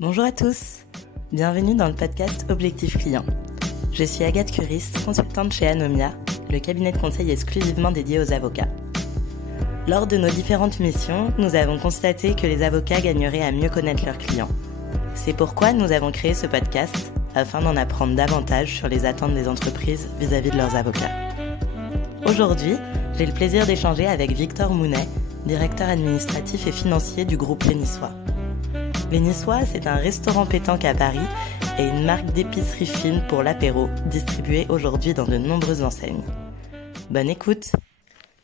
Bonjour à tous, bienvenue dans le podcast Objectif Client. Je suis Agathe Curis, consultante chez Anomia, le cabinet de conseil exclusivement dédié aux avocats. Lors de nos différentes missions, nous avons constaté que les avocats gagneraient à mieux connaître leurs clients. C'est pourquoi nous avons créé ce podcast, afin d'en apprendre davantage sur les attentes des entreprises vis-à-vis de leurs avocats. Aujourd'hui, j'ai le plaisir d'échanger avec Victor Mounet, directeur administratif et financier du groupe Les Niçois. Les Niçois, c'est un restaurant pétanque à Paris et une marque d'épicerie fine pour l'apéro, distribuée aujourd'hui dans de nombreuses enseignes. Bonne écoute.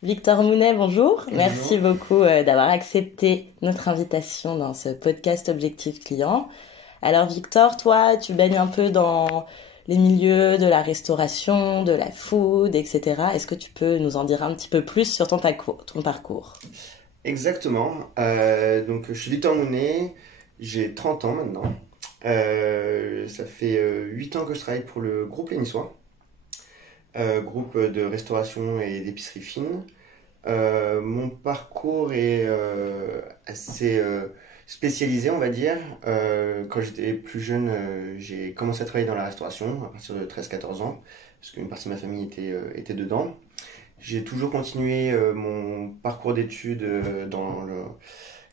Victor Mounet, bonjour. Merci beaucoup d'avoir accepté notre invitation dans ce podcast Objectif Client. Alors Victor, toi, tu baignes un peu dans les milieux de la restauration, de la food, etc. Est-ce que tu peux nous en dire un petit peu plus sur ton parcours? Exactement. Donc, je suis Victor Mounet, j'ai 30 ans maintenant. Ça fait 8 ans que je travaille pour le groupe Les Niçois, groupe de restauration et d'épicerie fine. Mon parcours est assez spécialisé, on va dire. Quand j'étais plus jeune, j'ai commencé à travailler dans la restauration à partir de 13-14 ans, parce qu'une partie de ma famille était dedans. J'ai toujours continué mon parcours d'études dans le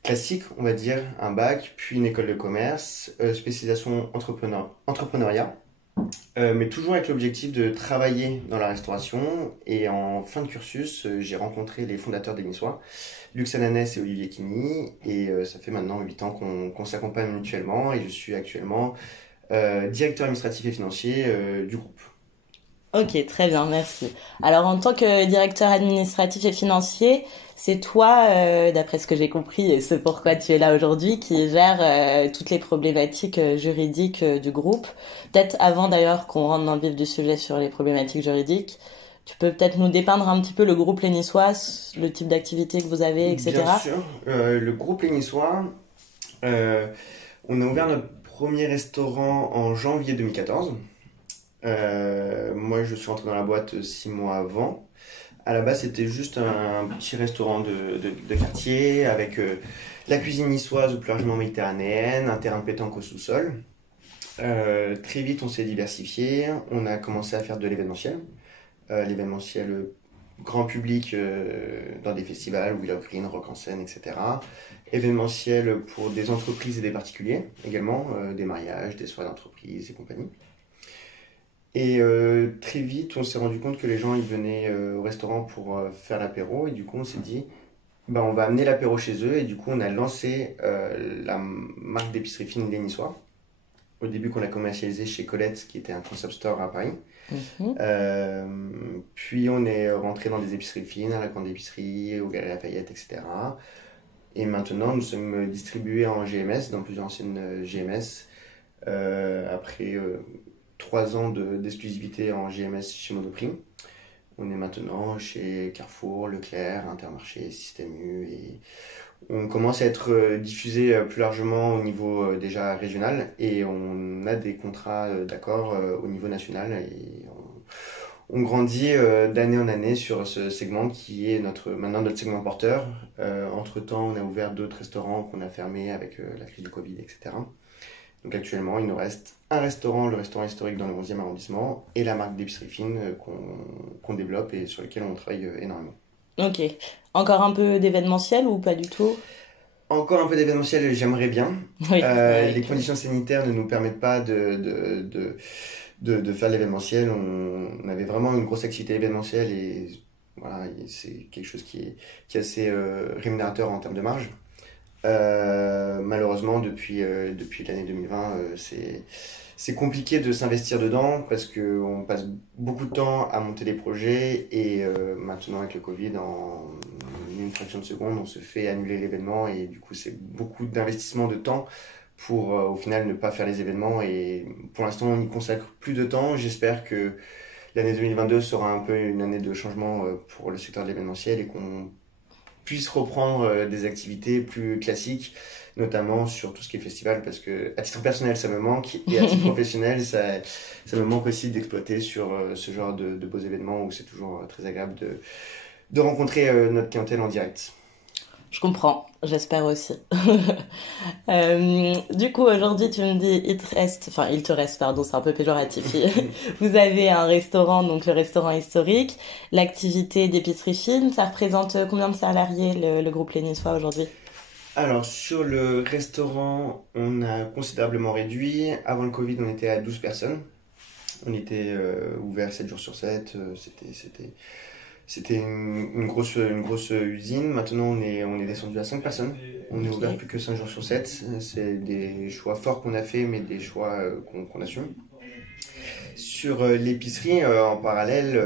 classique, on va dire, un bac, puis une école de commerce, spécialisation entrepreneuriat, mais toujours avec l'objectif de travailler dans la restauration. Et en fin de cursus, j'ai rencontré les fondateurs des Niçois, Luc Sananès et Olivier Quigny, et ça fait maintenant 8 ans qu'on s'accompagne mutuellement, et je suis actuellement directeur administratif et financier du groupe. Ok, très bien, merci. Alors, en tant que directeur administratif et financier, c'est toi, d'après ce que j'ai compris, et c'est pourquoi tu es là aujourd'hui, qui gère toutes les problématiques juridiques du groupe. Peut-être avant d'ailleurs qu'on rentre dans le vif du sujet sur les problématiques juridiques, tu peux peut-être nous dépeindre un petit peu le groupe Les Niçois, le type d'activité que vous avez, etc. Bien sûr, le groupe Les Niçois, on a ouvert notre premier restaurant en janvier 2014. Moi, je suis rentré dans la boîte 6 mois avant. À la base, c'était juste un petit restaurant de quartier avec la cuisine niçoise ou plus largement méditerranéenne, un terrain de pétanque au sous-sol. Très vite, on s'est diversifié. On a commencé à faire de l'événementiel. L'événementiel grand public dans des festivals, Wheel of Green, Rock en scène, etc. Événementiel pour des entreprises et des particuliers également, des mariages, des soirées d'entreprise et compagnie. Et très vite, on s'est rendu compte que les gens ils venaient au restaurant pour faire l'apéro, et du coup on s'est dit on va amener l'apéro chez eux, et du coup on a lancé la marque d'épicerie fine Les Niçois. Au début qu'on a commercialisé chez Colette, qui était un concept store à Paris. Puis on est rentré dans des épiceries fines, à la grande épicerie, au Galeries Lafayette, etc. Et maintenant nous sommes distribués en GMS, dans plusieurs anciennes GMS, après 3 ans d'exclusivité en GMS chez Monoprix. On est maintenant chez Carrefour, Leclerc, Intermarché, Système U, et on commence à être diffusé plus largement au niveau déjà régional, et on a des contrats d'accord au niveau national, et on grandit d'année en année sur ce segment qui est maintenant notre segment porteur. Entre-temps, on a ouvert d'autres restaurants qu'on a fermés avec la crise du Covid, etc. Donc actuellement, il nous reste un restaurant, le restaurant historique dans le 11e arrondissement, et la marque d'épicerie fine qu'on développe et sur laquelle on travaille énormément. Ok. Encore un peu d'événementiel ou pas du tout? Encore un peu d'événementiel, j'aimerais bien. Oui. Les conditions sanitaires ne nous permettent pas de faire l'événementiel. On avait vraiment une grosse activité événementielle, et voilà, c'est quelque chose qui est assez rémunérateur en termes de marge. Malheureusement, depuis l'année 2020, c'est compliqué de s'investir dedans, parce qu'on passe beaucoup de temps à monter des projets, et maintenant avec le Covid, en une fraction de seconde, on se fait annuler l'événement, et du coup c'est beaucoup d'investissement de temps pour au final ne pas faire les événements. Et pour l'instant on y consacre plus de temps. J'espère que l'année 2022 sera un peu une année de changement pour le secteur de l'événementiel, et qu'on puisse reprendre des activités plus classiques, notamment sur tout ce qui est festival, parce que à titre personnel ça me manque, et à titre professionnel ça me manque aussi d'exploiter sur ce genre de beaux événements où c'est toujours très agréable de rencontrer notre clientèle en direct. Je comprends, j'espère aussi. Du coup, aujourd'hui, tu me dis, il te reste, pardon, c'est un peu péjoratif. Vous avez un restaurant, donc le restaurant historique, l'activité d'épicerie fine, ça représente combien de salariés le groupe Lénissois aujourd'hui? Alors, sur le restaurant, on a considérablement réduit. Avant le Covid, on était à 12 personnes. On était ouvert 7 jours sur 7. C'était une grosse usine. Maintenant, on est descendu à 5 personnes. On est ouvert Ok. plus que 5 jours sur 7. C'est des choix forts qu'on a fait, mais des choix qu'on assume. Sur l'épicerie, en parallèle,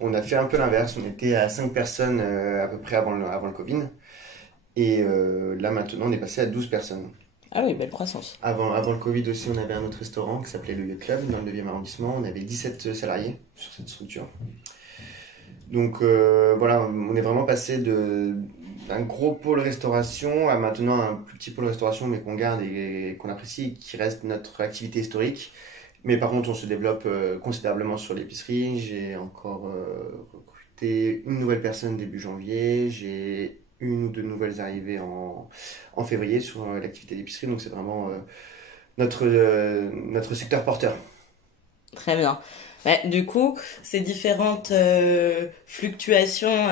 on a fait un peu l'inverse. On était à 5 personnes à peu près avant le Covid. Et là, maintenant, on est passé à 12 personnes. Ah oui, belle croissance. Avant le Covid aussi, on avait un autre restaurant qui s'appelait le Yacht Club dans le 9e arrondissement. On avait 17 salariés sur cette structure. Donc voilà, on est vraiment passé d'un gros pôle restauration à maintenant un plus petit pôle restauration, mais qu'on garde et qu'on apprécie, qui reste notre activité historique. Mais par contre, on se développe considérablement sur l'épicerie. J'ai encore recruté une nouvelle personne début janvier. J'ai une ou deux nouvelles arrivées en février sur l'activité d'épicerie. Donc c'est vraiment notre secteur porteur. Très bien. Ouais, du coup, ces différentes fluctuations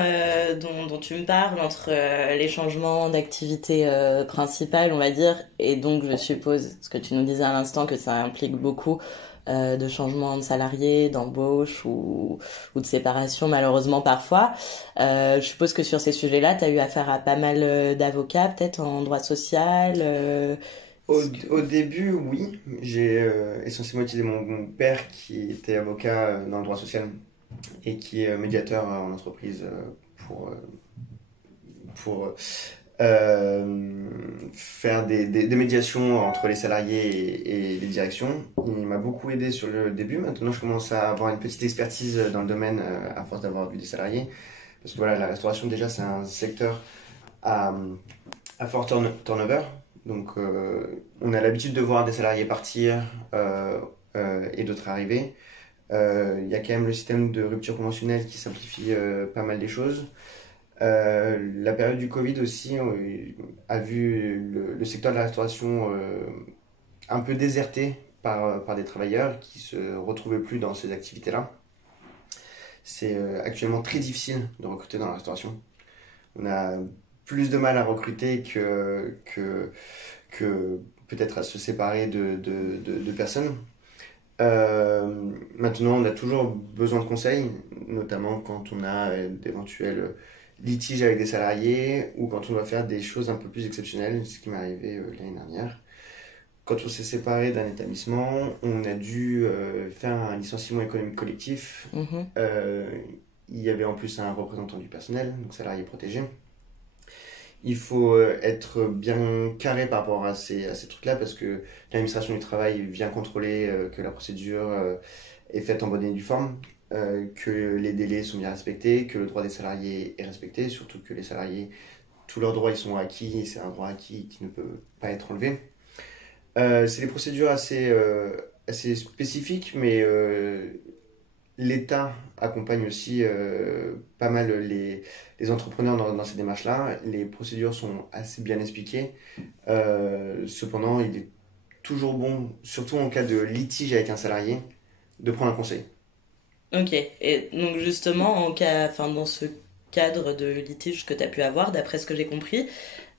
dont tu me parles entre les changements d'activité principale, on va dire, et donc je suppose, ce que tu nous disais à l'instant, que ça implique beaucoup de changements de salariés, d'embauche ou de séparation, malheureusement parfois. Je suppose que sur ces sujets-là, tu as eu affaire à pas mal d'avocats, peut-être en droit social. Au début, oui. J'ai essentiellement utilisé mon père qui était avocat dans le droit social et qui est médiateur en entreprise pour faire des médiations entre les salariés et les directions. Il m'a beaucoup aidé sur le début. Maintenant, je commence à avoir une petite expertise dans le domaine à force d'avoir vu des salariés. Parce que voilà, la restauration, déjà, c'est un secteur à, à fort turnover. Donc, on a l'habitude de voir des salariés partir et d'autres arriver. Il y a quand même le système de rupture conventionnelle qui simplifie pas mal des choses. La période du Covid aussi a vu le secteur de la restauration un peu déserté par des travailleurs qui se retrouvaient plus dans ces activités-là. C'est actuellement très difficile de recruter dans la restauration. On a plus de mal à recruter que peut-être à se séparer de personnes. Maintenant, on a toujours besoin de conseils, notamment quand on a d'éventuels litiges avec des salariés ou quand on doit faire des choses un peu plus exceptionnelles, ce qui m'est arrivé l'année dernière. Quand on s'est séparé d'un établissement, on a dû faire un licenciement économique collectif. Mhm. Euh, il y avait en plus un représentant du personnel, donc salarié protégé. Il faut être bien carré par rapport à ces trucs-là parce que l'administration du travail vient contrôler que la procédure est faite en bonne et due forme, que les délais sont bien respectés, que le droit des salariés est respecté, surtout que les salariés, tous leurs droits ils sont acquis et c'est un droit acquis qui ne peut pas être enlevé. C'est des procédures assez spécifiques, mais l'État accompagne aussi pas mal les entrepreneurs dans ces démarches-là. Les procédures sont assez bien expliquées. Cependant, il est toujours bon, surtout en cas de litige avec un salarié, de prendre un conseil. Ok, et donc justement, enfin, dans ce cadre de litige que tu as pu avoir, d'après ce que j'ai compris,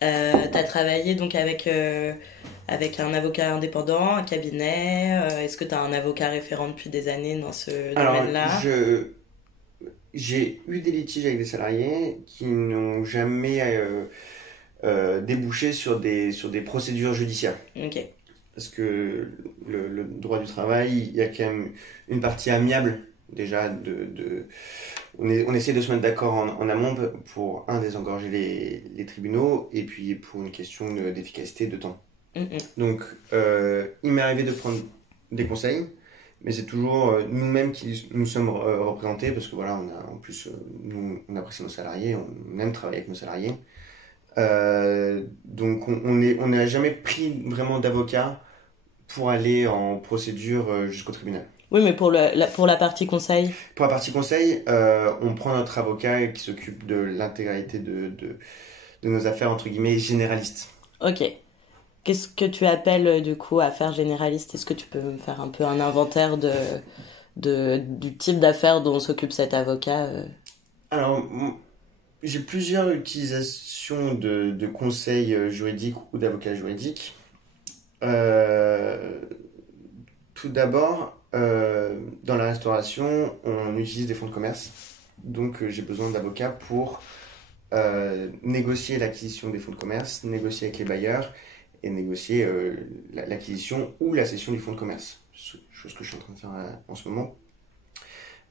tu as travaillé donc avec un avocat indépendant, un cabinet. Est-ce que tu as un avocat référent depuis des années dans ce Alors, domaine-là? j'ai eu des litiges avec des salariés qui n'ont jamais débouché sur des procédures judiciaires. Ok. Parce que le droit du travail, il y a quand même une partie amiable déjà on essaie de se mettre d'accord en amont pour désengorger les tribunaux et puis pour une question d'efficacité de temps. Mhm. Donc il m'est arrivé de prendre des conseils, mais c'est toujours nous-mêmes qui nous sommes représentés parce que voilà, en plus nous on apprécie nos salariés, on aime travailler avec nos salariés. Donc on n'a jamais pris vraiment d'avocat pour aller en procédure jusqu'au tribunal. Oui, mais pour la partie conseil. Pour la partie conseil, on prend notre avocat qui s'occupe de l'intégralité de nos affaires, entre guillemets, généralistes. Ok. Qu'est-ce que tu appelles du coup affaires généralistes? Est-ce que tu peux me faire un peu un inventaire du type d'affaires dont s'occupe cet avocat? Alors, j'ai plusieurs utilisations de conseils juridiques ou d'avocats juridiques. Euh, Tout d'abord, dans la restauration, on utilise des fonds de commerce. Donc, j'ai besoin d'avocats pour négocier l'acquisition des fonds de commerce, négocier avec les bailleurs et négocier l'acquisition ou la cession du fonds de commerce. Chose que je suis en train de faire en ce moment.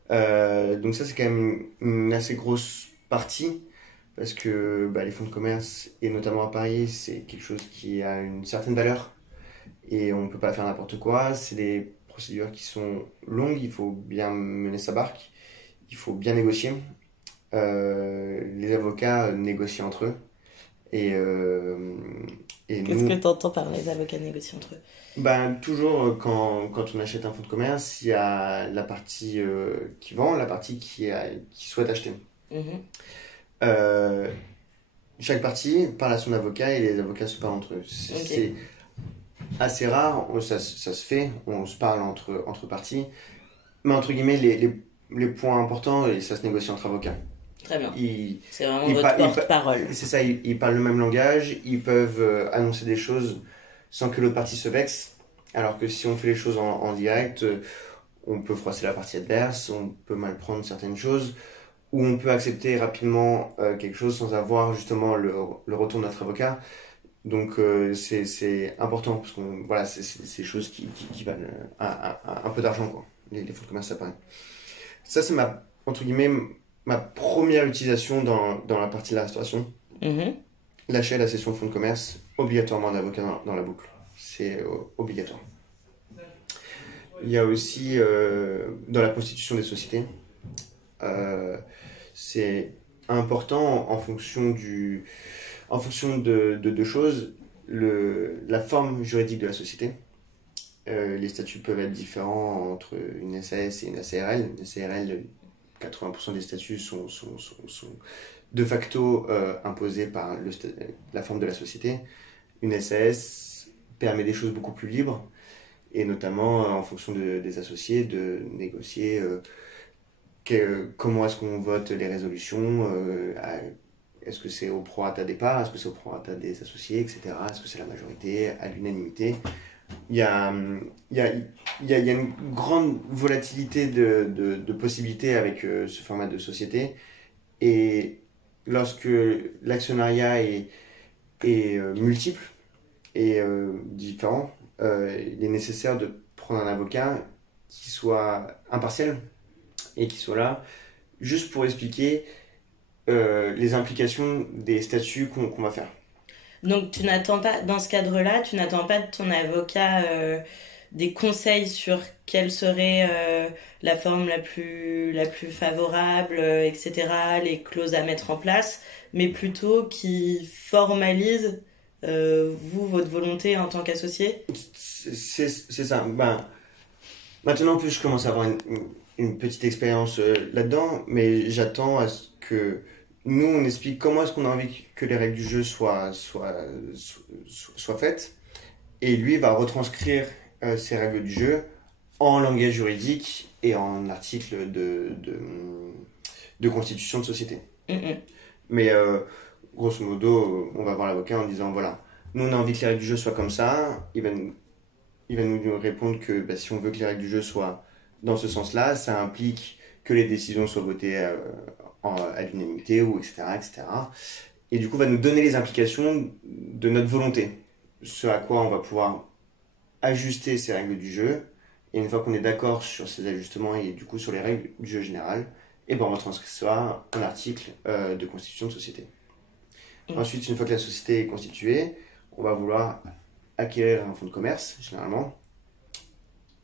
Donc ça, c'est quand même une assez grosse partie parce que les fonds de commerce, et notamment à Paris, c'est quelque chose qui a une certaine valeur et on ne peut pas faire n'importe quoi. C'est des procédures qui sont longues, il faut bien mener sa barque, il faut bien négocier. Les avocats négocient entre eux et, euh, et Qu'est-ce que nous, tu entends par les avocats négocier entre eux? toujours quand on achète un fonds de commerce, il y a la partie qui vend, la partie qui souhaite acheter. Mhm. Euh, Chaque partie parle à son avocat et les avocats se parlent entre eux. Ok, C'est assez rare, ça se fait, on se parle entre parties, mais entre guillemets, les points importants, et ça se négocie entre avocats. très bien. Ils, C'est vraiment ils, votre pa- ils pa- porte-parole. c'est ça, ils parlent le même langage, ils peuvent annoncer des choses sans que l'autre partie se vexe, alors que si on fait les choses en direct, on peut froisser la partie adverse, on peut mal prendre certaines choses, ou on peut accepter rapidement quelque chose sans avoir justement le retour de notre avocat. Donc c'est important parce que voilà, c'est des choses qui valent un peu d'argent, quoi. Les fonds de commerce, ça paraît. Ça, c'est entre guillemets, ma première utilisation dans la partie de la restauration. Mhm. L'achat et la cession de fonds de commerce, obligatoirement un avocat dans la boucle. C'est obligatoire. Il y a aussi dans la constitution des sociétés, euh, c'est important en fonction de deux choses, la forme juridique de la société. Les statuts peuvent être différents entre une SAS et une ACRL. Une ACRL, 80% des statuts sont de facto imposés par la forme de la société. Une SAS permet des choses beaucoup plus libres, et notamment en fonction des associés, de négocier comment est-ce qu'on vote les résolutions, est-ce que c'est au prorata départ, est-ce que c'est au prorata des associés, etc. Est-ce que c'est la majorité, à l'unanimité. Il y a, il y a une grande volatilité de possibilités avec ce format de société. Et lorsque l'actionnariat est multiple et différent, il est nécessaire de prendre un avocat qui soit impartial et qui soit là juste pour expliquer les implications des statuts qu'on va faire. Donc tu n'attends pas, dans ce cadre-là, tu n'attends pas de ton avocat des conseils sur quelle serait la forme la plus favorable, etc., les clauses à mettre en place, mais plutôt qui formalise votre volonté en tant qu'associé. C'est ça. Maintenant, en plus, je commence à avoir une petite expérience là-dedans, mais j'attends à ce que nous, on explique comment est-ce qu'on a envie que les règles du jeu soient faites, et lui va retranscrire ces règles du jeu en langage juridique et en article de constitution de société. Mhm. Mais grosso modo, on va voir l'avocat en disant voilà, nous on a envie que les règles du jeu soient comme ça. Il va nous répondre que si on veut que les règles du jeu soient dans ce sens-là, ça implique que les décisions soient votées à l'unanimité, ou etc., etc. Et du coup, va nous donner les implications de notre volonté. Ce à quoi on va pouvoir ajuster ces règles du jeu. Et une fois qu'on est d'accord sur ces ajustements et du coup sur les règles du jeu général, et on va transcrire ça en article de constitution de société. Ensuite, une fois que la société est constituée, on va vouloir acquérir un fonds de commerce, généralement.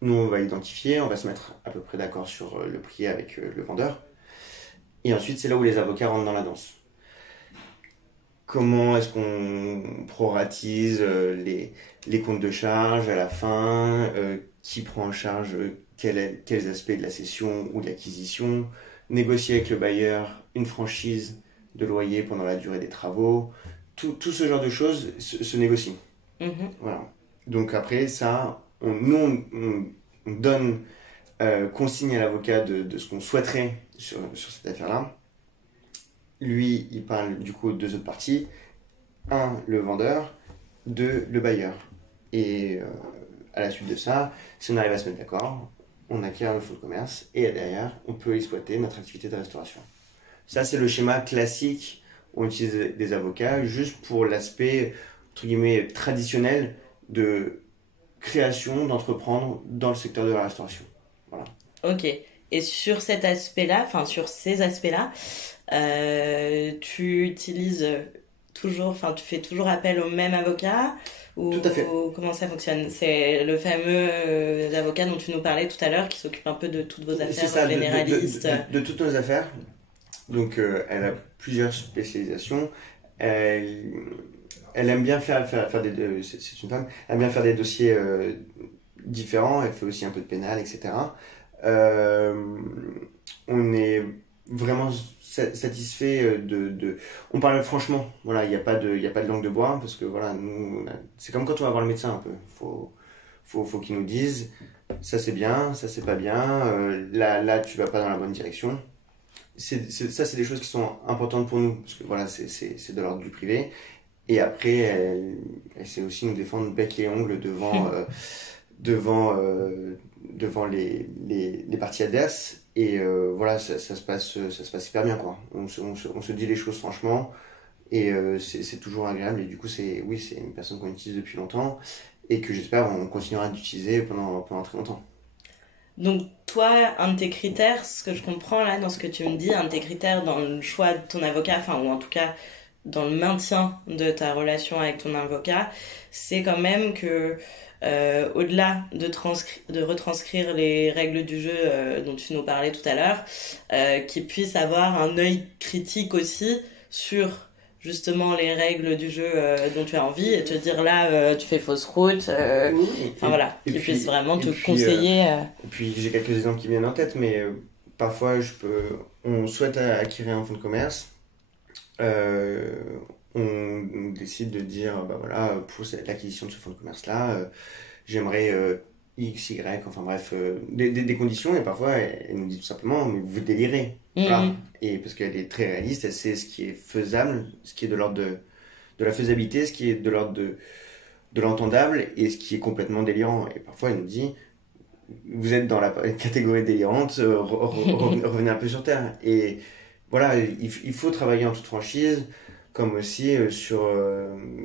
Nous, on va identifier, on va se mettre à peu près d'accord sur le prix avec le vendeur. Et ensuite, c'est là où les avocats rentrent dans la danse. comment est-ce qu'on proratise les comptes de charge à la fin, qui prend en charge quels aspects de la cession ou de l'acquisition, négocier avec le bailleur une franchise de loyer pendant la durée des travaux, tout ce genre de choses se négocie. Voilà. Donc après ça, on donne consigne à l'avocat de ce qu'on souhaiterait sur cette affaire-là. Lui, il parle du coup aux deux autres parties. Un, le vendeur. Deux, le bailleur. Et à la suite de ça, si on arrive à se mettre d'accord, on acquiert le fonds de commerce et derrière, on peut exploiter notre activité de restauration. Ça, c'est le schéma classique où on utilise des avocats juste pour l'aspect, entre guillemets, traditionnel de création, d'entreprendre dans le secteur de la restauration. Voilà. Ok. Et sur cet aspect-là, enfin sur ces aspects-là, tu utilises toujours, enfin tu fais toujours appel au même avocat ou Tout à fait. comment ça fonctionne? C'est le fameux avocat dont tu nous parlais tout à l'heure qui s'occupe un peu de toutes vos affaires C'est ça, généralistes. de toutes nos affaires. Donc, elle a plusieurs spécialisations. Elle, elle aime bien faire c'est une femme, elle aime bien faire des dossiers différents. Elle fait aussi un peu de pénal, etc. Euh, on est vraiment satisfait on parle franchement, voilà, il n'y a pas de langue de bois, parce que voilà, nous, c'est comme quand on va voir le médecin un peu. Faut qu'ils nous disent, ça c'est bien, ça c'est pas bien, là tu vas pas dans la bonne direction. Ça c'est des choses qui sont importantes pour nous, parce que voilà, c'est de l'ordre du privé. Et après, elle sait aussi nous défendre bec et ongles devant les parties adverses. Et voilà, ça se passe hyper bien, quoi. On se dit les choses franchement, et c'est toujours agréable. Et du coup, c'est une personne qu'on utilise depuis longtemps, et que j'espère on continuera d'utiliser pendant très longtemps. Donc toi, un de tes critères, ce que je comprends là dans ce que tu me dis, un de tes critères dans le choix de ton avocat, enfin ou en tout cas dans le maintien de ta relation avec ton avocat, c'est quand même que au-delà de retranscrire les règles du jeu dont tu nous parlais tout à l'heure, qu'il puisse avoir un œil critique aussi sur justement les règles du jeu dont tu as envie et te dire là tu fais fausse route, Oui, enfin voilà, qu'il puisse vraiment te conseiller. Et puis j'ai quelques exemples qui viennent en tête, mais parfois on souhaite acquérir un fonds de commerce. Euh, on décide de dire, bah voilà, pour l'acquisition de ce fonds de commerce-là, j'aimerais X, Y, enfin bref, des conditions, et parfois elle nous dit tout simplement, mais vous délirez. Voilà. Et parce qu'elle est très réaliste, elle sait ce qui est faisable, ce qui est de l'ordre de la faisabilité, ce qui est de l'ordre de l'entendable, et ce qui est complètement délirant. Et parfois elle nous dit, vous êtes dans la catégorie délirante, revenez un peu sur Terre. Et voilà, il faut travailler en toute franchise, comme aussi il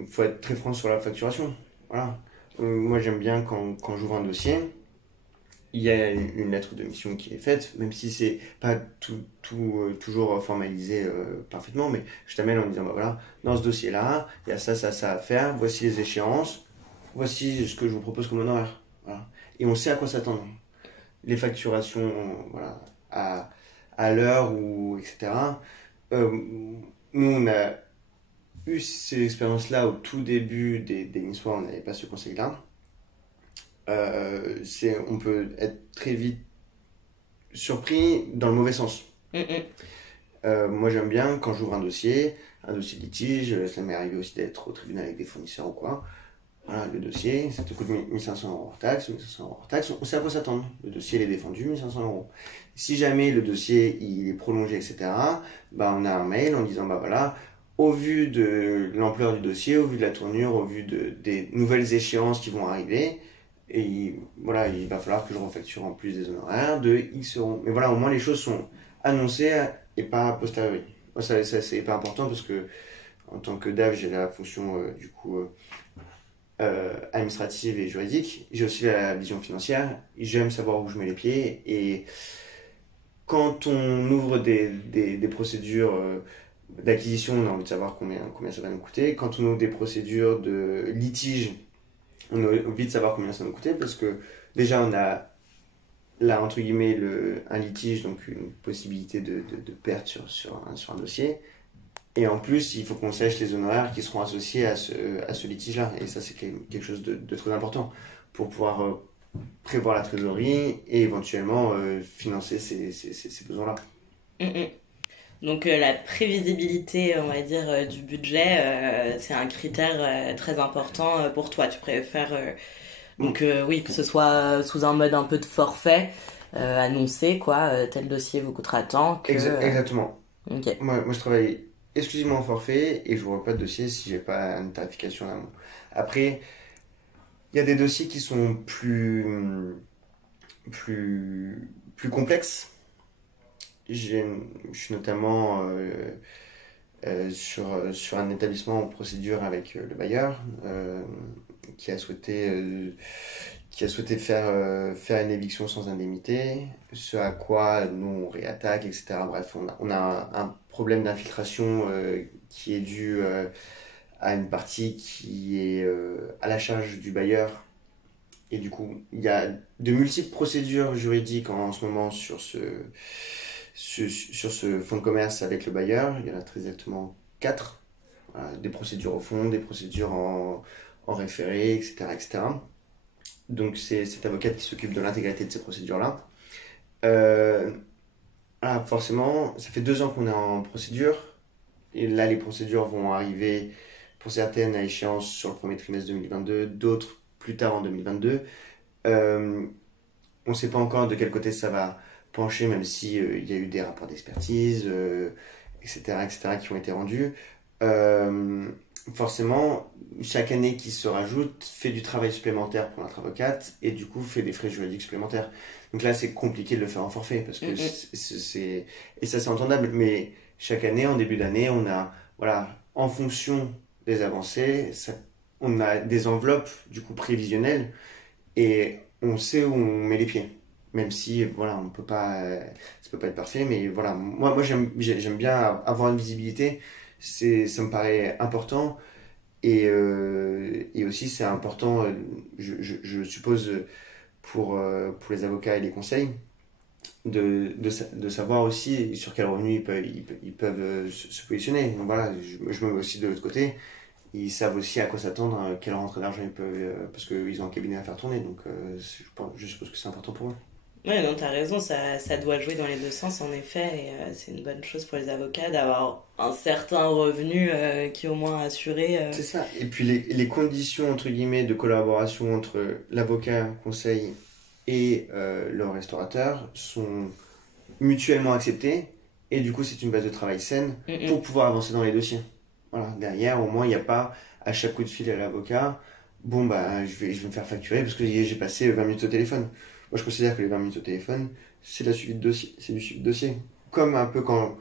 faut être très franc sur la facturation. Voilà. Moi j'aime bien quand j'ouvre un dossier, il y a une lettre de mission qui est faite, même si c'est pas toujours formalisé parfaitement, mais je t'amène en disant, bah voilà, dans ce dossier-là, il y a ça à faire, voici les échéances, voici ce que je vous propose comme honoraire. Voilà. Et on sait à quoi s'attendre. Les facturations, voilà, à l'heure, ou etc. Nous, on a eu ces expériences-là au tout début des Niçois, on n'avait pas ce conseil-là. On peut être très vite surpris dans le mauvais sens. Moi, j'aime bien quand j'ouvre un dossier de litige, ça m'est arrivé aussi d'être au tribunal avec des fournisseurs ou quoi. Voilà, le dossier, ça te coûte 1500 € hors taxe, 1500 € hors taxe, on sait à quoi s'attendre. Le dossier, il est défendu, 1500 €. Si jamais le dossier, il est prolongé, etc., bah, on a un mail en disant, bah voilà, au vu de l'ampleur du dossier, au vu de la tournure, au vu des nouvelles échéances qui vont arriver, et voilà, il va falloir que je refacture en plus des honoraires de X euros. Mais voilà, au moins les choses sont annoncées et pas a posteriori. Ça c'est pas important parce que en tant que DAF, j'ai la fonction du coup administrative et juridique. J'ai aussi la vision financière. J'aime savoir où je mets les pieds. Et quand on ouvre des procédures d'acquisition, on a envie de savoir combien ça va nous coûter. Quand on ouvre des procédures de litige, on a envie de savoir combien ça va nous coûter parce que déjà on a là entre guillemets, un litige, donc une possibilité de perte sur un dossier. Et en plus, il faut qu'on sache les honoraires qui seront associés à ce litige-là. Et ça, c'est quelque chose de très important pour pouvoir prévoir la trésorerie et éventuellement financer ces besoins-là. Mm, mm. Donc la prévisibilité, on va dire, du budget, c'est un critère très important pour toi. Tu préfères donc oui, que ce soit sous un mode un peu de forfait, annoncé quoi, tel dossier vous coûtera tant que... Exactement. Ok. Moi, je travaille exclusivement en forfait et je ne vois pas de dossier si j'ai pas une tarification en amont. Après, il y a des dossiers qui sont plus complexes. Je suis notamment sur un établissement en procédure avec le bailleur qui a souhaité faire une éviction sans indemnité, ce à quoi nous on réattaque, etc. Bref, on a un problème d'infiltration qui est dû à une partie qui est à la charge du bailleur. Et du coup, il y a de multiples procédures juridiques en ce moment sur ce fonds de commerce avec le bailleur. Il y en a très exactement 4. Des procédures au fond, des procédures en référé, etc., etc. Donc c'est cette avocate qui s'occupe de l'intégralité de ces procédures-là. Euh, Forcément, ça fait 2 ans qu'on est en procédure. Et là, les procédures vont arriver pour certaines à échéance sur le premier trimestre 2022, d'autres plus tard en 2022. On ne sait pas encore de quel côté ça va pencher, même si il y a eu des rapports d'expertise, etc., etc., qui ont été rendus. Euh, Forcément, chaque année qui se rajoute fait du travail supplémentaire pour notre avocate et du coup fait des frais juridiques supplémentaires. Donc là, c'est compliqué de le faire en forfait parce que et ça c'est entendable, mais chaque année, en début d'année, on a, voilà, en fonction des avancées, on a des enveloppes du coup prévisionnelles et on sait où on met les pieds. Même si, voilà, ça peut pas être parfait, mais voilà, moi j'aime bien avoir une visibilité, ça me paraît important, et aussi c'est important, je suppose, pour les avocats et les conseils, de savoir aussi sur quel revenu ils peuvent se positionner. Donc voilà, je me mets aussi de l'autre côté. Ils savent aussi à quoi s'attendre, quelle rentrée d'argent ils peuvent, parce qu'ils ont un cabinet à faire tourner, donc je suppose que c'est important pour eux. Ouais, non, t'as raison, ça doit jouer dans les deux sens en effet, et c'est une bonne chose pour les avocats d'avoir un certain revenu qui est au moins assuré. C'est ça. Et puis les conditions, entre guillemets, de collaboration entre l'avocat, conseil et le restaurateur sont mutuellement acceptées. Et du coup, c'est une base de travail saine Mm, mm. pour pouvoir avancer dans les dossiers. Voilà. Derrière, au moins, il n'y a pas à chaque coup de fil à l'avocat, bon, bah, je vais me faire facturer parce que j'ai passé 20 minutes au téléphone. Moi, je considère que les 20 minutes au téléphone, c'est la suivi de dossier. C'est du suivi de dossier. Comme un peu quand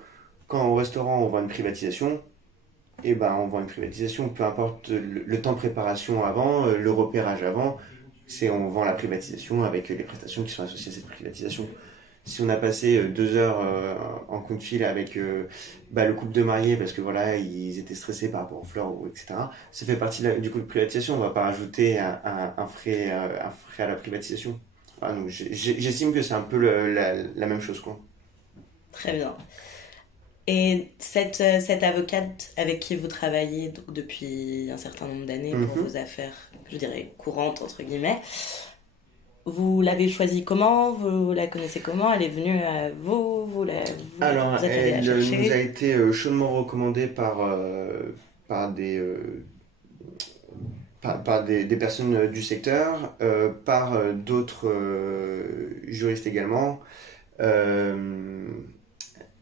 au restaurant, on vend une privatisation, et ben on vend une privatisation, peu importe le temps de préparation avant, le repérage avant, on vend la privatisation avec les prestations qui sont associées à cette privatisation. Si on a passé 2 heures en coup de fil avec le couple de mariés parce que voilà ils étaient stressés par rapport aux fleurs ou etc. Ça fait partie du coup de privatisation. On va pas rajouter un frais à la privatisation. Voilà, donc j'estime que c'est un peu la même chose quoi. Très bien. Et cette avocate avec qui vous travaillez donc, depuis un certain nombre d'années pour Mhm. vos affaires, je dirais, courantes, entre guillemets, vous l'avez choisie comment? Vous la connaissez comment? Elle est venue à vous? Alors, Vous êtes allé la elle nous a chercher? été chaudement recommandée par des personnes du secteur, par d'autres juristes également.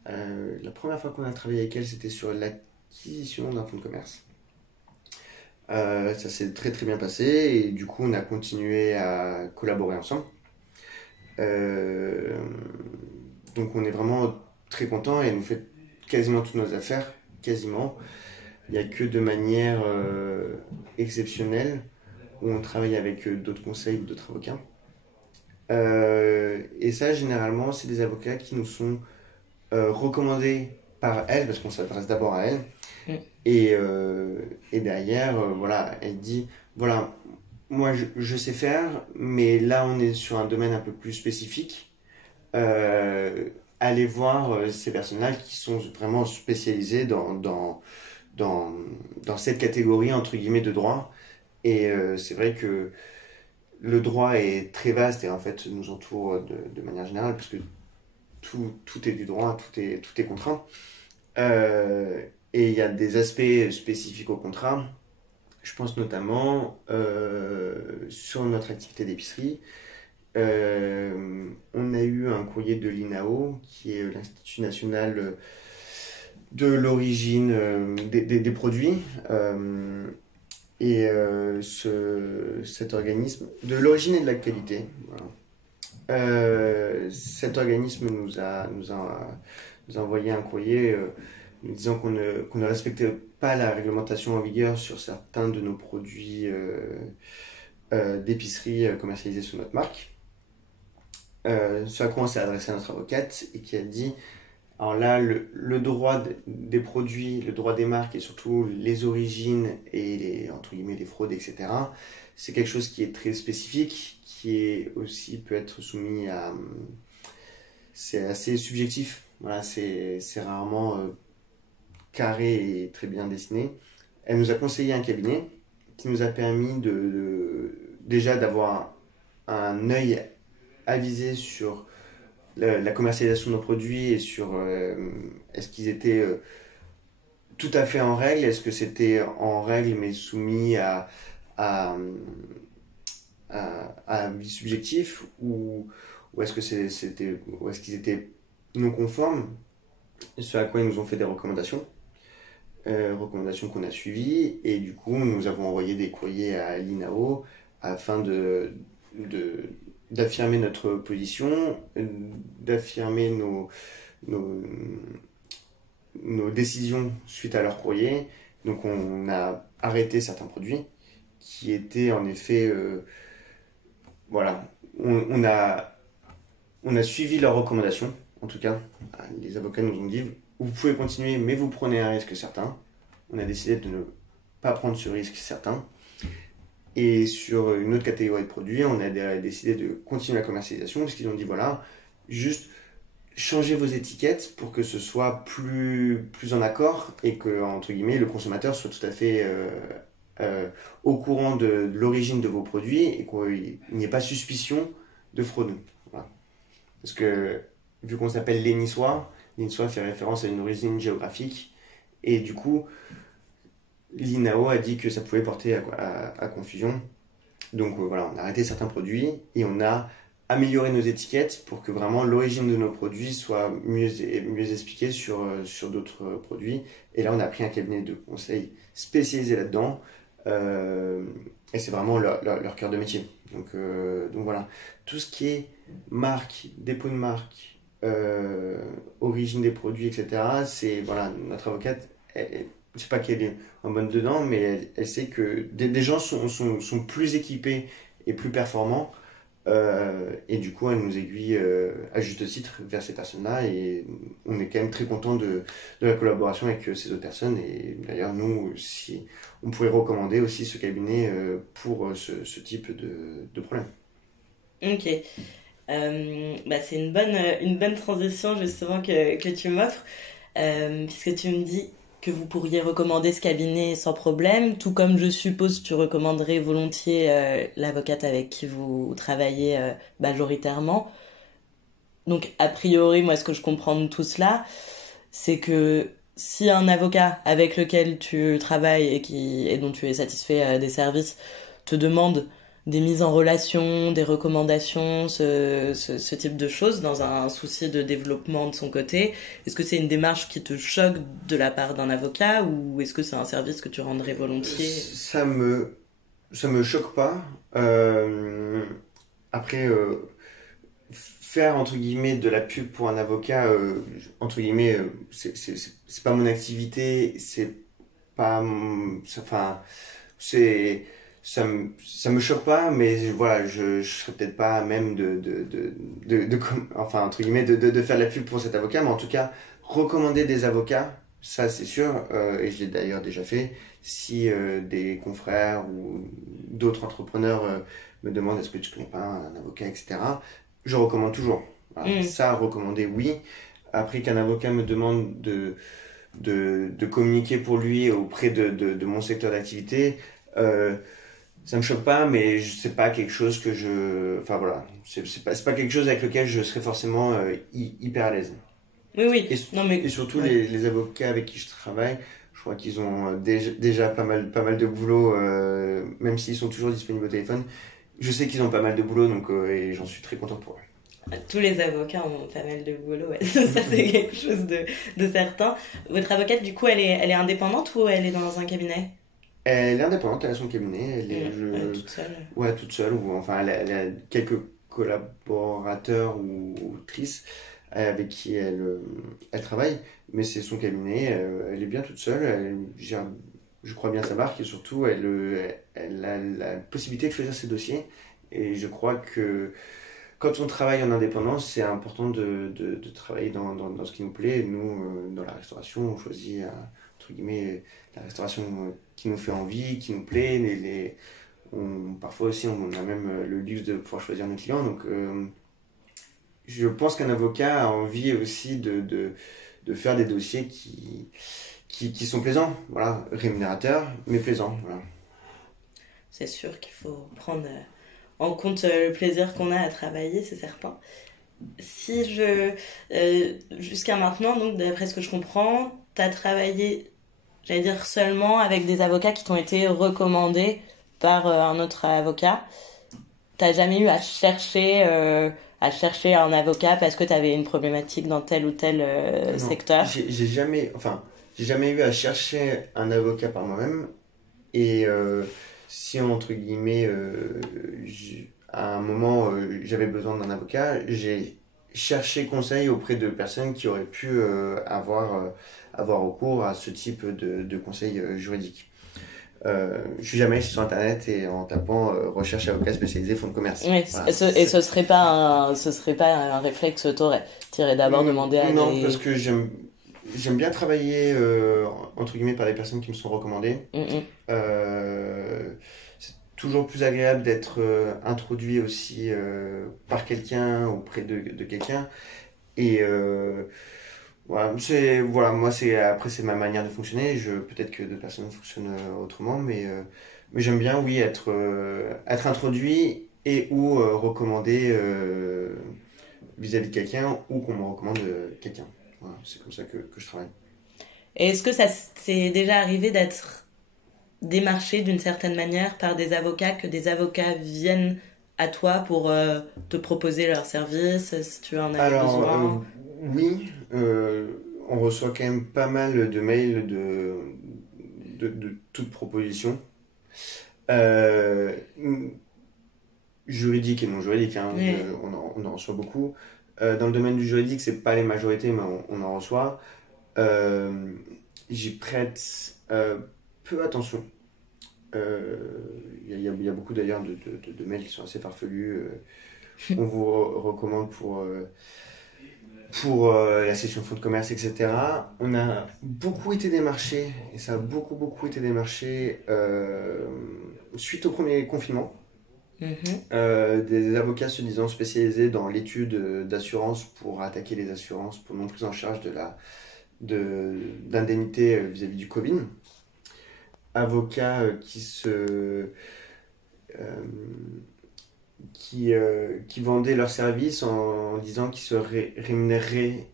Euh, la première fois qu'on a travaillé avec elle, c'était sur l'acquisition d'un fonds de commerce. Ça s'est très très bien passé et du coup on a continué à collaborer ensemble. Euh, donc on est vraiment très content et elle nous fait quasiment toutes nos affaires, quasiment. Il n'y a que de manière exceptionnelle où on travaille avec d'autres conseils ou d'autres avocats. Et ça, généralement, c'est des avocats qui nous sont recommandés par elle, parce qu'on s'adresse d'abord à elle. Mm. Et derrière, voilà, elle dit, voilà, moi je sais faire, mais là on est sur un domaine un peu plus spécifique. Euh, aller voir ces personnes-là qui sont vraiment spécialisées dans, dans cette catégorie, entre guillemets, de droit. Et c'est vrai que le droit est très vaste et en fait nous entoure de manière générale, parce que tout est du droit, tout est contraint. Euh, et il y a des aspects spécifiques au contrat. Je pense notamment sur notre activité d'épicerie. On a eu un courrier de l'INAO, qui est l'Institut national de l'origine des produits. Cet organisme, de l'origine et de la qualité, voilà. Cet organisme nous a envoyé un courrier nous disant qu'on ne respectait pas la réglementation en vigueur sur certains de nos produits d'épicerie commercialisés sous notre marque. Ce à quoi on s'est adressé à notre avocate et qui a dit, alors là, le droit des produits, le droit des marques et surtout les origines et entre guillemets les fraudes, etc., c'est quelque chose qui est très spécifique, qui est aussi peut être soumis à... C'est assez subjectif, voilà, c'est rarement carré et très bien dessiné. Elle nous a conseillé un cabinet qui nous a permis déjà d'avoir un œil avisé sur la commercialisation de nos produits et sur est-ce qu'ils étaient tout à fait en règle, est-ce que c'était en règle mais soumis à, à un avis subjectif ou est-ce que ou est-ce qu'ils étaient non conformes, ce à quoi ils nous ont fait des recommandations. Recommandations qu'on a suivies et du coup nous avons envoyé des courriers à l'INAO afin d'affirmer notre position, d'affirmer nos, nos décisions suite à leur courrier. Donc on a arrêté certains produits qui étaient en effet voilà, on a suivi leurs recommandations. En tout cas, les avocats nous ont dit vous pouvez continuer, mais vous prenez un risque certain. On a décidé de ne pas prendre ce risque certain. Et sur une autre catégorie de produits, on a décidé de continuer la commercialisation, parce qu'ils ont dit voilà, juste changez vos étiquettes pour que ce soit plus en accord et que, entre guillemets, le consommateur soit tout à fait au courant de l'origine de vos produits et qu'il n'y ait pas suspicion de fraude. Voilà. Parce que, vu qu'on s'appelle les Niçois fait référence à une origine géographique et du coup, l'INAO a dit que ça pouvait porter à confusion. Donc voilà, on a arrêté certains produits et on a amélioré nos étiquettes pour que vraiment l'origine de nos produits soit mieux expliquée sur d'autres produits. Et là, on a pris un cabinet de conseil spécialisé là-dedans. Et c'est vraiment leur cœur de métier. Donc voilà, tout ce qui est marque, dépôt de marque, origine des produits, etc. C'est voilà, notre avocate, je ne sais pas qu'elle est en bonne dedans, mais elle sait que des gens sont plus équipés et plus performants. Et du coup, elle nous aiguille à juste titre vers ces personnes-là. Et on est quand même très content de la collaboration avec ces autres personnes. Et d'ailleurs, nous, si on pourrait recommander aussi ce cabinet pour ce type de problème. Ok. C'est une bonne transition justement que tu m'offres, puisque tu me dis que vous pourriez recommander ce cabinet sans problème, tout comme je suppose tu recommanderais volontiers l'avocate avec qui vous travaillez majoritairement. Donc a priori, moi ce que je comprends de tout cela, c'est que si un avocat avec lequel tu travailles et dont tu es satisfait des services te demande des mises en relation, des recommandations, ce type de choses dans un souci de développement de son côté, est-ce que c'est une démarche qui te choque de la part d'un avocat ou est-ce que c'est un service que tu rendrais volontiers? Ça me choque pas. Après, faire entre guillemets de la pub pour un avocat, entre guillemets, c'est pas mon activité, c'est pas, enfin, c'est ça me choque pas, mais voilà, je serais peut-être pas à même enfin, entre guillemets, de faire de la pub pour cet avocat, mais en tout cas, recommander des avocats, ça c'est sûr, et je l'ai d'ailleurs déjà fait, si des confrères ou d'autres entrepreneurs me demandent est-ce que tu connais pas un avocat, etc., je recommande toujours. Voilà. Ça, recommander, oui. Après qu'un avocat me demande de communiquer pour lui auprès de mon secteur d'activité, ça me choque pas, mais c'est pas quelque chose que je... Enfin voilà, c'est pas quelque chose avec lequel je serais forcément hyper à l'aise. Oui, oui. Non, mais... Et surtout, ouais. les avocats avec qui je travaille, je crois qu'ils ont déjà pas mal de boulot, même s'ils sont toujours disponibles au téléphone. Je sais qu'ils ont pas mal de boulot, donc et j'en suis très content pour eux. Tous les avocats ont pas mal de boulot, ouais. Ça c'est quelque chose de certain. Votre avocate, du coup, elle est indépendante ou elle est dans un cabinet? Elle est indépendante, elle a son cabinet, Elle est toute seule. ouais, toute seule, ou enfin, elle a quelques collaborateurs ou autrices avec qui elle travaille, mais c'est son cabinet, elle est bien toute seule, elle gère, je crois bien sa marque, et surtout, elle a la possibilité de choisir ses dossiers, et je crois que quand on travaille en indépendance, c'est important de travailler dans ce qui nous plaît. Nous, dans la restauration, on choisit, entre guillemets, la restauration qui nous fait envie, qui nous plaît. Parfois aussi, on a même le luxe de pouvoir choisir nos clients. Donc, je pense qu'un avocat a envie aussi de faire des dossiers qui sont plaisants. Voilà, rémunérateurs, mais plaisants. Voilà. C'est sûr qu'il faut prendre en compte le plaisir qu'on a à travailler, c'est certain. Si jusqu'à maintenant, donc d'après ce que je comprends, t'as travaillé, j'allais dire seulement avec des avocats qui t'ont été recommandés par un autre avocat. T'as jamais eu à chercher un avocat parce que t'avais une problématique dans tel ou tel Non, secteur. j'ai jamais eu à chercher un avocat par moi-même. Et si, entre guillemets, à un moment, j'avais besoin d'un avocat, j'ai cherché conseil auprès de personnes qui auraient pu avoir recours à ce type de conseil juridique. Je suis jamais allé sur Internet et en tapant recherche avocat spécialisé fonds de commerce. Oui, Voilà, et ce serait pas un réflexe que t'aurais. T'irais d'abord demander à non, des... parce que j'aime bien travailler entre guillemets par des personnes qui me sont recommandées. C'est toujours plus agréable d'être introduit aussi par quelqu'un auprès de quelqu'un. Et voilà, moi après c'est ma manière de fonctionner. Peut-être que d'autres personnes fonctionnent autrement, mais j'aime bien, oui, être introduit et ou recommandé vis-à-vis de quelqu'un ou qu'on me recommande quelqu'un. Voilà, c'est comme ça que je travaille. Et est-ce que ça c'est déjà arrivé d'être démarché d'une certaine manière par des avocats, que des avocats viennent à toi pour te proposer leurs services, si tu en avais Alors, besoin? oui, on reçoit quand même pas mal de mails de toutes propositions. Euh, Juridiques et non juridiques, hein, Oui. on en reçoit beaucoup. Dans le domaine du juridique, c'est pas les majorités, mais on en reçoit. Euh, J'y prête peu attention. Il y a beaucoup d'ailleurs de mails qui sont assez farfelus. On vous recommande pour la session fonds de commerce, etc. On a beaucoup été démarché, et ça a beaucoup, beaucoup été démarché suite au premier confinement. Mhm. Des avocats se disant spécialisés dans l'étude d'assurance pour attaquer les assurances pour non prise en charge d'indemnités vis-à-vis du Covid. Avocats qui vendaient leurs services en disant qu'ils se rémunéreraient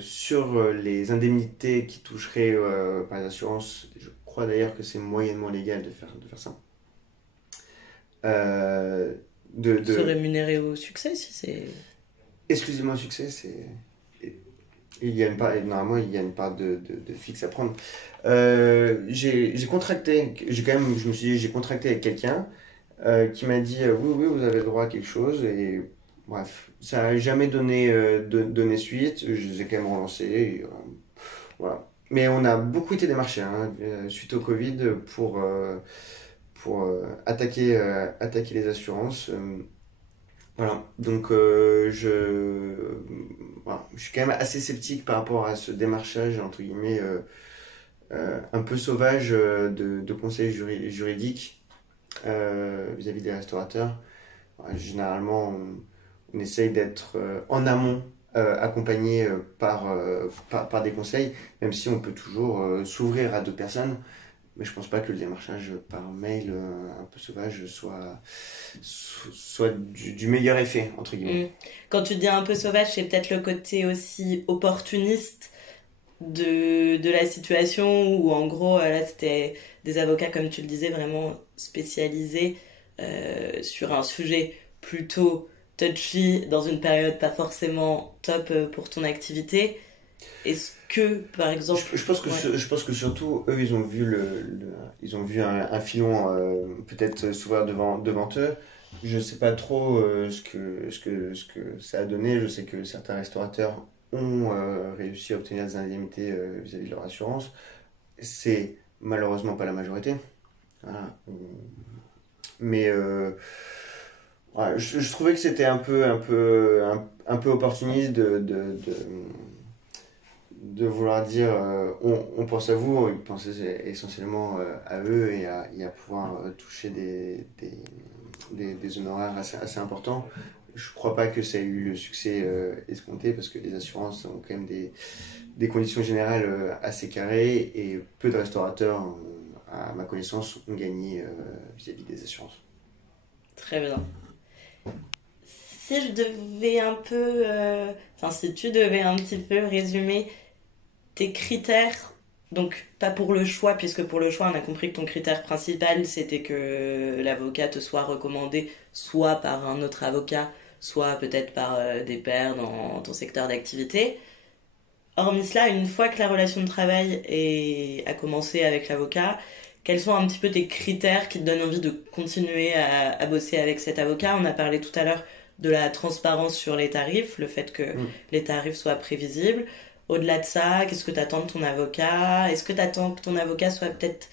sur les indemnités qui toucheraient par les assurances. Je crois d'ailleurs que c'est moyennement légal de faire ça. Euh, Se rémunérer au succès, si c'est... Exclusivement succès, il y a une part, normalement, il y a une part de fixe à prendre. J'ai contracté, je me suis dit, j'ai contracté avec quelqu'un qui m'a dit oui, oui, vous avez le droit à quelque chose. Et bref, ça n'a jamais donné suite. Je les ai quand même relancés. Et, voilà. Mais on a beaucoup été démarchés hein, suite au Covid pour attaquer les assurances. Voilà, donc voilà, je suis quand même assez sceptique par rapport à ce démarchage, entre guillemets, un peu sauvage de conseils juridiques vis-à-vis des restaurateurs. Généralement, on essaye d'être en amont accompagné par des conseils, même si on peut toujours s'ouvrir à d'autres personnes. Mais je pense pas que le démarchage par mail un peu sauvage soit du meilleur effet, entre guillemets. Quand tu dis un peu sauvage, c'est peut-être le côté aussi opportuniste de la situation où en gros là c'était des avocats comme tu le disais vraiment spécialisés sur un sujet plutôt touchy dans une période pas forcément top pour ton activité. Est-ce que par exemple je pense que surtout eux ils ont vu ils ont vu un filon peut-être s'ouvrir devant eux. Je sais pas trop ce que ça a donné. Je sais que certains restaurateurs ont réussi à obtenir des indemnités vis-à-vis de leur assurance. C'est malheureusement pas la majorité. Voilà. Mais voilà, je trouvais que c'était un peu opportuniste de vouloir dire on pense à vous, ils pensent essentiellement à eux et à pouvoir toucher des honoraires assez importants. Je crois pas que ça ait eu le succès escompté parce que les assurances ont quand même des conditions générales assez carrées et peu de restaurateurs, à ma connaissance, ont gagné vis-à-vis des assurances. très bien. Si je devais un peu, enfin si tu devais un petit peu résumer tes critères, donc pas pour le choix, puisque pour le choix on a compris que ton critère principal c'était que l'avocat te soit recommandé soit par un autre avocat, soit peut-être par des pairs dans ton secteur d'activité. Hormis cela, une fois que la relation de travail a commencé avec l'avocat, quels sont un petit peu tes critères qui te donnent envie de continuer à bosser avec cet avocat? On a parlé tout à l'heure de la transparence sur les tarifs, le fait que les tarifs soient prévisibles. Au-delà de ça, qu'est-ce que tu attends de ton avocat? Est-ce que tu attends que ton avocat soit peut-être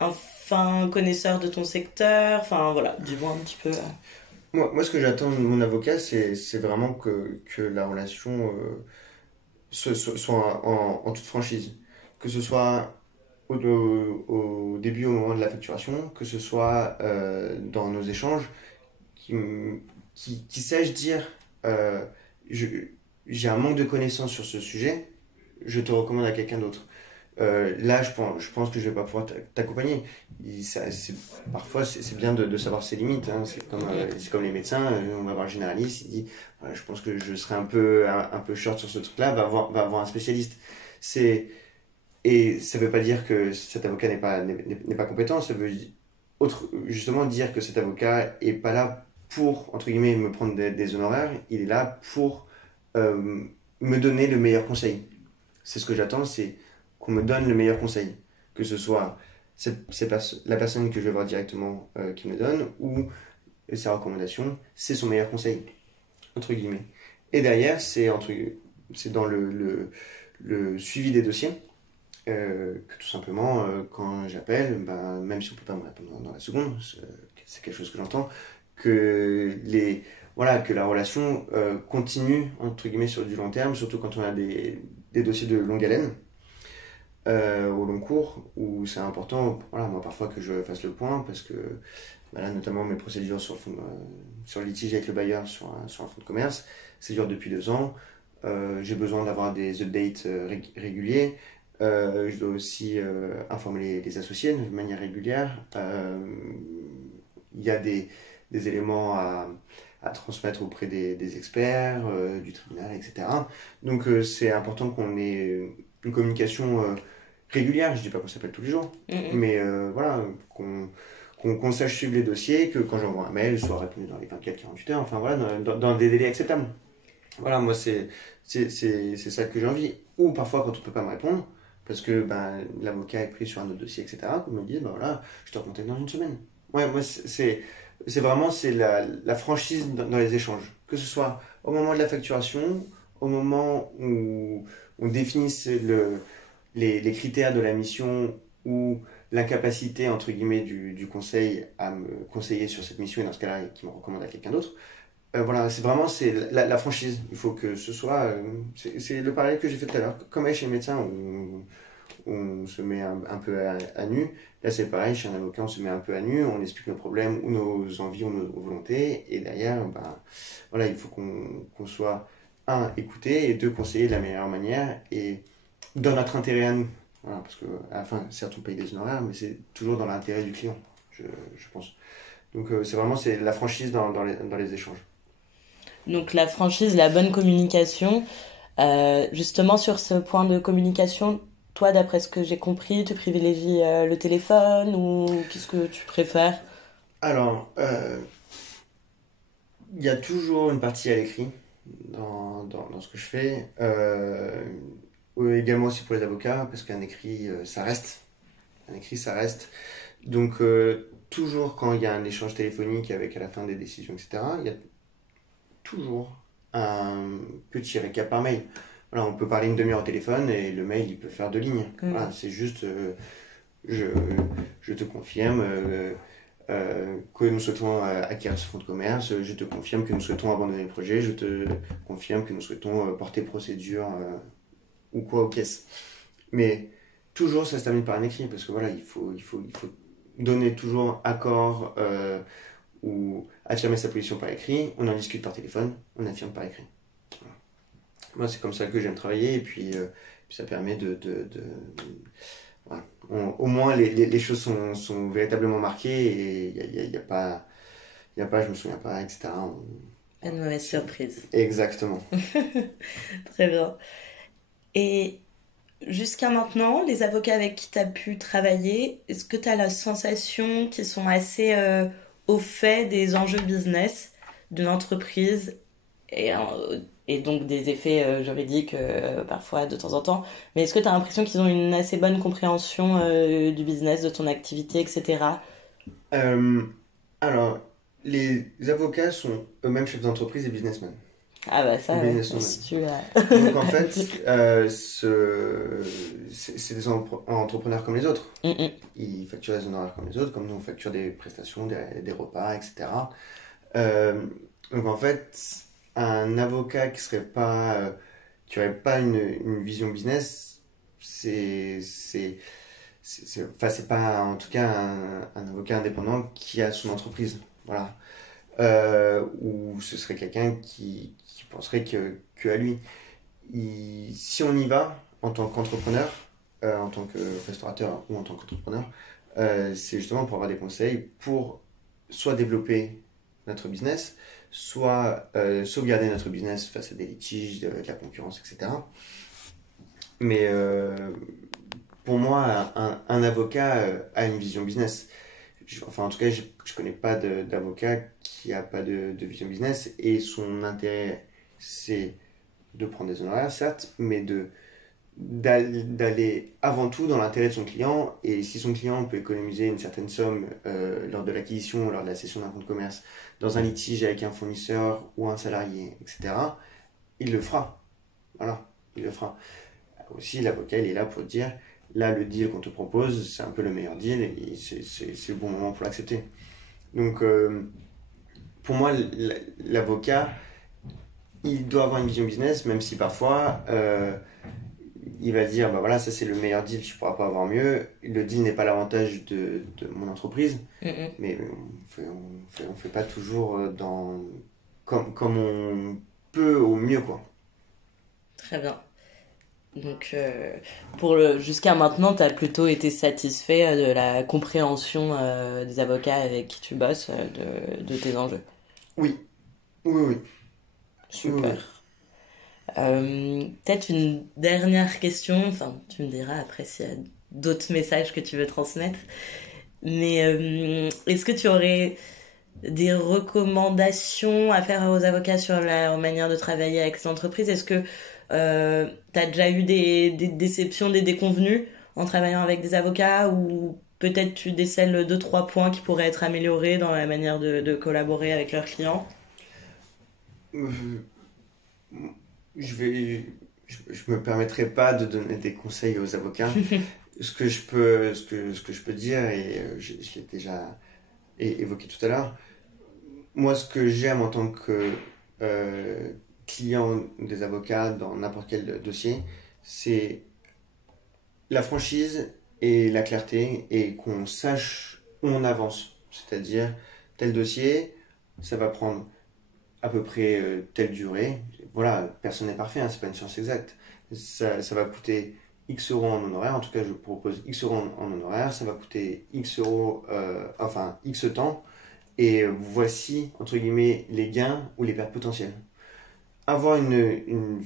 un fin connaisseur de ton secteur? Enfin voilà, dis-moi un petit peu. Moi, ce que j'attends de mon avocat, c'est vraiment que la relation soit en toute franchise. Que ce soit au début, au moment de la facturation, que ce soit dans nos échanges, qui, qui sache dire euh, je- j'ai un manque de connaissances sur ce sujet, je te recommande à quelqu'un d'autre. Là, je pense que je vais pas pouvoir t'accompagner. Parfois, c'est bien de savoir ses limites. Hein. C'est comme les médecins. On va voir le généraliste, il dit voilà, je pense que je serai un peu short sur ce truc-là, va voir un spécialiste. C'est, et ça veut pas dire que cet avocat n'est pas compétent, ça veut justement dire que cet avocat est pas là pour, entre guillemets, me prendre des honoraires, il est là pour euh, me donner le meilleur conseil. C'est ce que j'attends, c'est qu'on me donne le meilleur conseil. Que ce soit la personne que je vais voir directement qui me donne ou sa recommandation, c'est son meilleur conseil, entre guillemets. Et derrière, c'est dans le suivi des dossiers. Que tout simplement, quand j'appelle, ben, même si on ne peut pas me répondre dans la seconde, c'est quelque chose que j'entends, voilà, que la relation continue, entre guillemets, sur du long terme, surtout quand on a des dossiers de longue haleine, au long cours, où c'est important, voilà, moi parfois que je fasse le point, parce que bah là, notamment mes procédures sur le litige avec le bailleur sur un fonds de commerce, ça dure depuis 2 ans. J'ai besoin d'avoir des updates réguliers. Je dois aussi informer les associés de manière régulière. Il y a des éléments à transmettre auprès des experts, du tribunal, etc. Donc c'est important qu'on ait une communication régulière. Je ne dis pas qu'on s'appelle tous les jours, mais voilà, qu'on sache suivre les dossiers, que quand j'envoie un mail, je sois répondu dans les 24-48 heures, enfin voilà, dans des délais acceptables. Voilà, moi c'est ça que j'ai envie. Ou parfois quand on ne peut pas me répondre, parce que ben, l'avocat est pris sur un autre dossier, etc., qu'on me dise, ben voilà, je te recontacte dans une semaine. Ouais, moi c'est vraiment la franchise dans les échanges. Que ce soit au moment de la facturation, au moment où on définisse les critères de la mission ou l'incapacité, entre guillemets, du conseil à me conseiller sur cette mission, et dans ce cas-là, qui me recommande à quelqu'un d'autre. Voilà, c'est la franchise. Il faut que ce soit. C'est le parallèle que j'ai fait tout à l'heure. Comme chez le médecin, où on se met un peu à nu. Là, c'est pareil, chez un avocat, on se met un peu à nu, on explique nos problèmes ou nos envies ou nos volontés. Et derrière, voilà, il faut qu'on soit, un, écouté et deux, conseillé de la meilleure manière et dans notre intérêt à nous. Voilà, parce qu'à la fin, certes, on paye des honoraires, mais c'est toujours dans l'intérêt du client, je pense. Donc, c'est la franchise dans les échanges. Donc la franchise, la bonne communication. Justement, sur ce point de communication, toi, d'après ce que j'ai compris, tu privilégies le téléphone ou qu'est-ce que tu préfères? Alors, il y a toujours une partie à l'écrit dans ce que je fais. Également aussi pour les avocats, parce qu'un écrit, ça reste. Un écrit, ça reste. Donc, toujours quand il y a un échange téléphonique avec à la fin des décisions, etc., il y a toujours un petit récap par mail. Voilà, on peut parler une demi-heure au téléphone et le mail, il peut faire 2 lignes. Voilà, c'est juste, je, je te confirme que nous souhaitons acquérir ce fonds de commerce, je te confirme que nous souhaitons abandonner le projet, je te confirme que nous souhaitons porter procédure ou quoi aux caisses. Mais toujours, ça se termine par un écrit, parce que voilà, il faut donner toujours accord ou affirmer sa position par écrit, on en discute par téléphone, on affirme par écrit. Voilà. Moi, c'est comme ça que j'aime travailler, et puis ça permet voilà. Au moins, les choses sont véritablement marquées, et il y a pas, je me souviens pas, etc. Pas de mauvaise surprise. Exactement. Très bien. Et jusqu'à maintenant, les avocats avec qui tu as pu travailler, est-ce que tu as la sensation qu'ils sont assez au fait des enjeux business d'une entreprise et donc des effets juridiques parfois de temps en temps? Mais est-ce que tu as l'impression qu'ils ont une assez bonne compréhension du business, de ton activité, etc.? Euh, alors, les avocats sont eux-mêmes chefs d'entreprise et businessmen. Ah bah ça, ouais, Businesswomen. si tu as... Donc en fait, c'est des entrepreneurs comme les autres. Ils facturent des honoraires comme les autres, comme nous on facture des prestations, des repas, etc. Euh, donc en fait, un avocat qui aurait pas une vision business, enfin c'est pas en tout cas un avocat indépendant qui a son entreprise. Voilà. Ou ce serait quelqu'un qui penserait que à lui. Si on y va en tant qu'entrepreneur, en tant que restaurateur ou en tant qu'entrepreneur, c'est justement pour avoir des conseils pour soit développer notre business, soit sauvegarder notre business face à des litiges, de la concurrence, etc. Mais pour moi, un avocat a une vision business. Enfin, en tout cas, je connais pas d'avocat qui a pas de vision business et son intérêt, c'est de prendre des honoraires, certes, mais d'aller avant tout dans l'intérêt de son client. Et si son client peut économiser une certaine somme lors de l'acquisition, lors de la cession d'un fonds de commerce, dans un litige avec un fournisseur ou un salarié, etc., il le fera. Voilà, il le fera. Aussi, l'avocat, il est là pour dire, là, le deal qu'on te propose, c'est un peu le meilleur deal et c'est le bon moment pour l'accepter. Donc, pour moi, l'avocat, il doit avoir une vision business, même si parfois, il va dire, bah voilà, ça c'est le meilleur deal, tu pourras pas avoir mieux. Le deal n'est pas l'avantage de mon entreprise, mais on fait pas toujours comme on peut au mieux, quoi. Très bien. Donc, jusqu'à maintenant, tu as plutôt été satisfait de la compréhension des avocats avec qui tu bosses de tes enjeux. Oui, oui, oui. Super. Oui. Peut-être une dernière question, enfin, tu me diras après s'il y a d'autres messages que tu veux transmettre. Mais est-ce que tu aurais des recommandations à faire aux avocats sur la manière de travailler avec ces entreprises? Est-ce que tu as déjà eu des déceptions, des déconvenues en travaillant avec des avocats ou peut-être tu décèles 2-3 points qui pourraient être améliorés dans la manière de collaborer avec leurs clients? Je me permettrai pas de donner des conseils aux avocats. Ce que je peux dire, et je l'ai déjà évoqué tout à l'heure, moi ce que j'aime en tant que client des avocats dans n'importe quel dossier, c'est la franchise et la clarté et qu'on sache où on avance. C'est-à-dire, tel dossier, ça va prendre à peu près telle durée. Voilà, personne n'est parfait, hein, c'est pas une science exacte. Ça va coûter X euros en honoraire, en tout cas je propose X euros en honoraire, ça va coûter X euros, enfin X temps, et voici, entre guillemets, les gains ou les pertes potentielles. Avoir une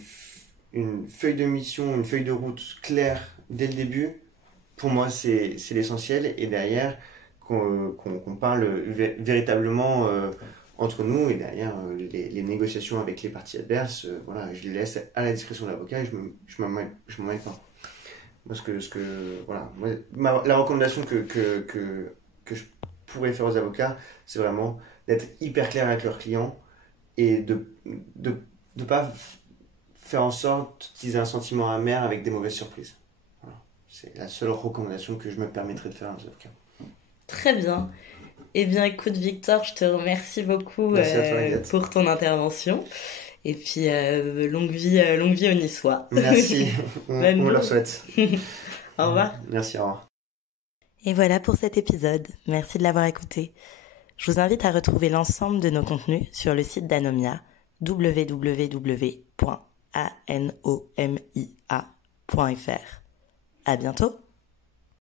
feuille de mission, une feuille de route claire dès le début, pour moi c'est l'essentiel, et derrière qu'on parle véritablement entre nous, et derrière les négociations avec les parties adverses, voilà, je les laisse à la discrétion de l'avocat et je m'en mêle pas. Moi, voilà, la recommandation que je pourrais faire aux avocats, c'est vraiment d'être hyper clair avec leurs clients et de pas faire en sorte qu'ils aient un sentiment amer avec des mauvaises surprises. Voilà. C'est la seule recommandation que je me permettrais de faire aux avocats. Très bien. Eh bien, écoute, Victor, je te remercie beaucoup Merci à toi, Agathe. pour ton intervention. Et puis, longue vie aux Niçois. Merci, on leur souhaite. Au revoir. Merci, au revoir. Et voilà pour cet épisode. Merci de l'avoir écouté. Je vous invite à retrouver l'ensemble de nos contenus sur le site d'Anomia, www.anomia.fr. À bientôt.